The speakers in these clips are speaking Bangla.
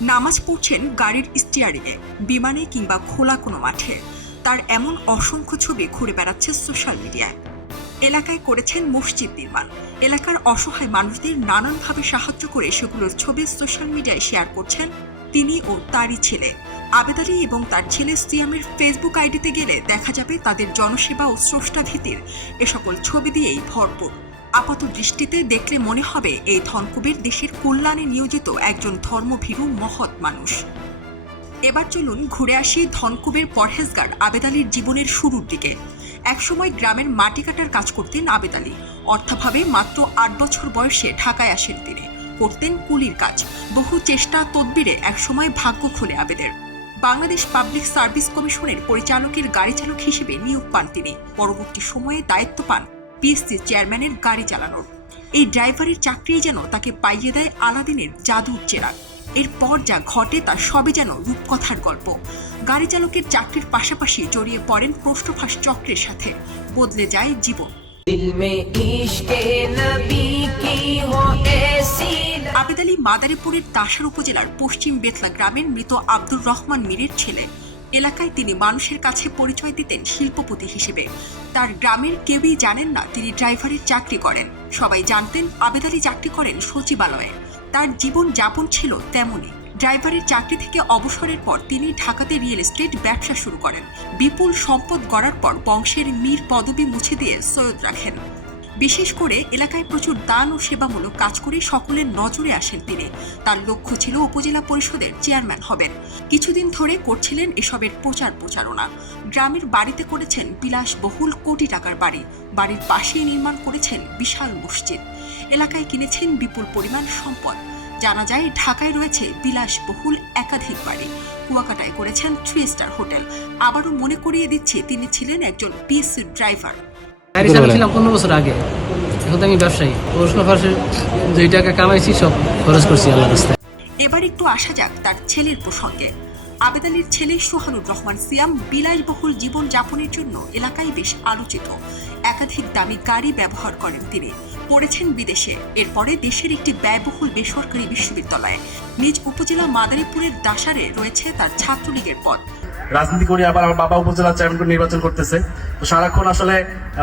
নামাজ পড়ছেন গাড়ির স্টিয়ারিংয়ে, বিমানে কিংবা খোলা কোনো মাঠে। তার এমন অসংখ্য ছবি ঘুরে বেড়াচ্ছে সোশ্যাল মিডিয়ায়। এলাকায় করেছেন মসজিদ নির্মাণ, এলাকার অসহায় মানুষদের নানানভাবে সাহায্য করে সেগুলোর ছবি সোশ্যাল মিডিয়ায় শেয়ার করছেন তিনি ও তারই ছেলে আবেদ আলী এবং তার ছেলে সিয়ামের ফেসবুক আইডিতে গেলে দেখা যাবে তাদের জনসেবা ও স্রষ্টা ভীতির এ সকল ছবি দিয়েই ভরপুর। আপাত দৃষ্টিতে দেখলে মনে হবে এই ধনকুবের দেশের কল্যাণে নিয়োজিত একজন ধর্মভীরু মহৎ মানুষ। এবার চলুন ঘুরে আসি ধনকুবের পরহেজগার আবেদ আলীর জীবনের শুরুর দিকে। একসময় গ্রামের মাটি কাটার কাজ করতেন আবেদ আলী। অর্থাভাবে মাত্র ৮ বছর বয়সে ঢাকায় আসেন তিনি। করতেন কুলির কাজ। বহু চেষ্টা তদবিরে একসময় ভাগ্য খোলে আবেদের। বাংলাদেশ পাবলিক সার্ভিস কমিশনের পরিচালকের গাড়ি চালক হিসেবে নিয়োগ পান তিনি। পরবর্তী সময়ে দায়িত্ব পান পিএসসি চেয়ারম্যানের গাড়ি চালানোর। এই ড্রাইভারের চাকরি যেন তাকে পাইয়ে দেয় আলাদিনের জাদুর চেরাগ। এরপর যা ঘটে তা সবই যেন রূপকথার গল্প। গাড়ি চালকের চাকরির পাশাপাশি জড়িয়ে পড়েন প্রশ্নফাঁস চক্রের সাথে। বদলে যায় জীবন। আবেদ আলী মাদারীপুরের তাসার উপজেলার পশ্চিম বেতলা গ্রামের মৃত আব্দুর রহমান মীরের ছেলে। এলাকায় তিনি মানুষের কাছে পরিচয় দিতেন শিল্পপতি হিসেবে। তার গ্রামের কেউই জানেন না তিনি ড্রাইভারের চাকরি করেন। সবাই জানতেন আবেদ আলী চাকরি করেন সচিবালয়ে। তার জীবন যাপন ছিল তেমনই। ড্রাইভারের চাকরি থেকে অবসরের পর তিনি ঢাকাতে রিয়েল এস্টেট ব্যবসা শুরু করেন। বিপুল সম্পদ গড়ার পর বংশের মীর পদবি মুছে দিয়ে সৈয়দ রাখেন। বিশেষ করে এলাকায় প্রচুর দান ও সেবামূলক কাজ করে সকলের নজরে আসেন তিনি। তার লক্ষ্য ছিল উপজেলা পরিষদের চেয়ারম্যান হবেন। কিছুদিন ধরে করছিলেন এসবের প্রচারণা। গ্রামের বাড়িতে করেছেন বিলাসবহুল কোটি টাকার বাড়ি। বাড়ির পাশেই নির্মাণ করেছেন বিশাল মসজিদ। এলাকায় কিনেছেন বিপুল পরিমাণ সম্পদ। জানা যায় ঢাকায় রয়েছে বিলাসবহুল একাধিক বাড়ি। কুয়াকাটায় করেছেন 3 স্টার হোটেল। আবারও মনে করিয়ে দিচ্ছে তিনি ছিলেন একজন পিএসসি ড্রাইভার। গাড়ি চালাচ্ছিলাম 15 বছর আগে। এখন তো আমি ব্যবসায়ী। প্রশ্ন ফাঁসে 2 টাকা কামাইছি, সব খরচ করছি আল্লাহর রাস্তায়। এবার একটু আসা যাক তার ছেলের প্রসঙ্গে। আবেদ আলীর ছেলে সোহানুর রহমান সিয়াম বিলাসবহুল জীবন যাপনের জন্য এলাকায় বেশ আলোচিত। একাধিক দামি গাড়ি ব্যবহার করেন তিনি। পড়েছেন বিদেশে। এরপরে দেশের একটি ব্যয়বহুল বেসরকারি বিশ্ববিদ্যালয়ে। নিজ উপজেলা মাদারীপুরের দাসারে রয়েছে তার ছাত্রলীগের পদ। রাজনীতি করি, আবার আমার বাবা উপজেলা চেয়ারম্যান নির্বাচন করতেছে। তো সারাক্ষণ আসলে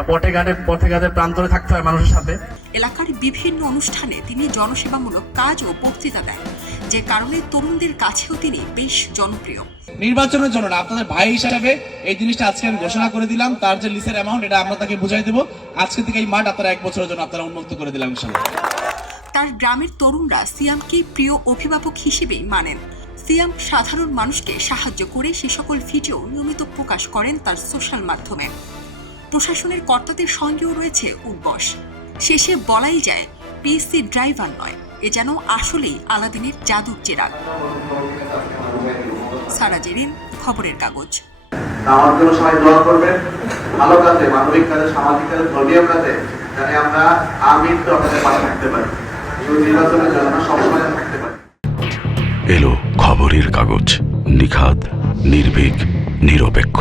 পথে ঘাটে প্রান্তরে থাকতে হয় মানুষের সাথে। এলাকার বিভিন্ন অনুষ্ঠানে তিনি জনসেবামূলক কাজ ও বক্তৃতা দেন, যে কারণে তরুণদের কাছেও তিনি বেশ জনপ্রিয়। নির্বাচনের জন্য না, আপনাদের ভাই হিসাবে এই জিনিসটা আজকে আমি ঘোষণা করে দিলাম। তার যে লিসের অ্যামাউন্ট, এটা আমরা তাকে বুঝাই দেবো। আজকে থেকে এই মাঠ আপনারা 1 বছরের জন্য আপনারা উন্মুক্ত করে দিলাম ইনশাআল্লাহ। তার গ্রামের তরুণরা সিয়ামকে প্রিয় অভিভাবক হিসেবেই মানেন। সিয়াম সাধারণ মানুষকে সাহায্য করে সে সকল ভিডিও নিয়মিত প্রকাশ করেন তার সোশ্যাল মাধ্যমে। প্রশাসনের কর্তাদের সঙ্গেও রয়েছে উদ্বস। শেষে বলাই যায় পিএসসি ড্রাইভার নয়, এ যেন আসলেই আলাদিনের জাদুর চেরাগ। সারা জেরিন, খবরের কাগজ। আমার জন্য সবাই দোয়া করবেন, ভালো কাজে, মানবিক কাজে, সামাজিক কাজে, ধর্মীয় কাজে, যাতে আমরা আমৃত্যু আপনাদের পাশে থাকতে পারি। নির্বাচনের জন্য আমরা সবসময় থাকতে পারি। এলো খবরের কাগজ, নিখাদ, নির্ভীক, নিরপেক্ষ।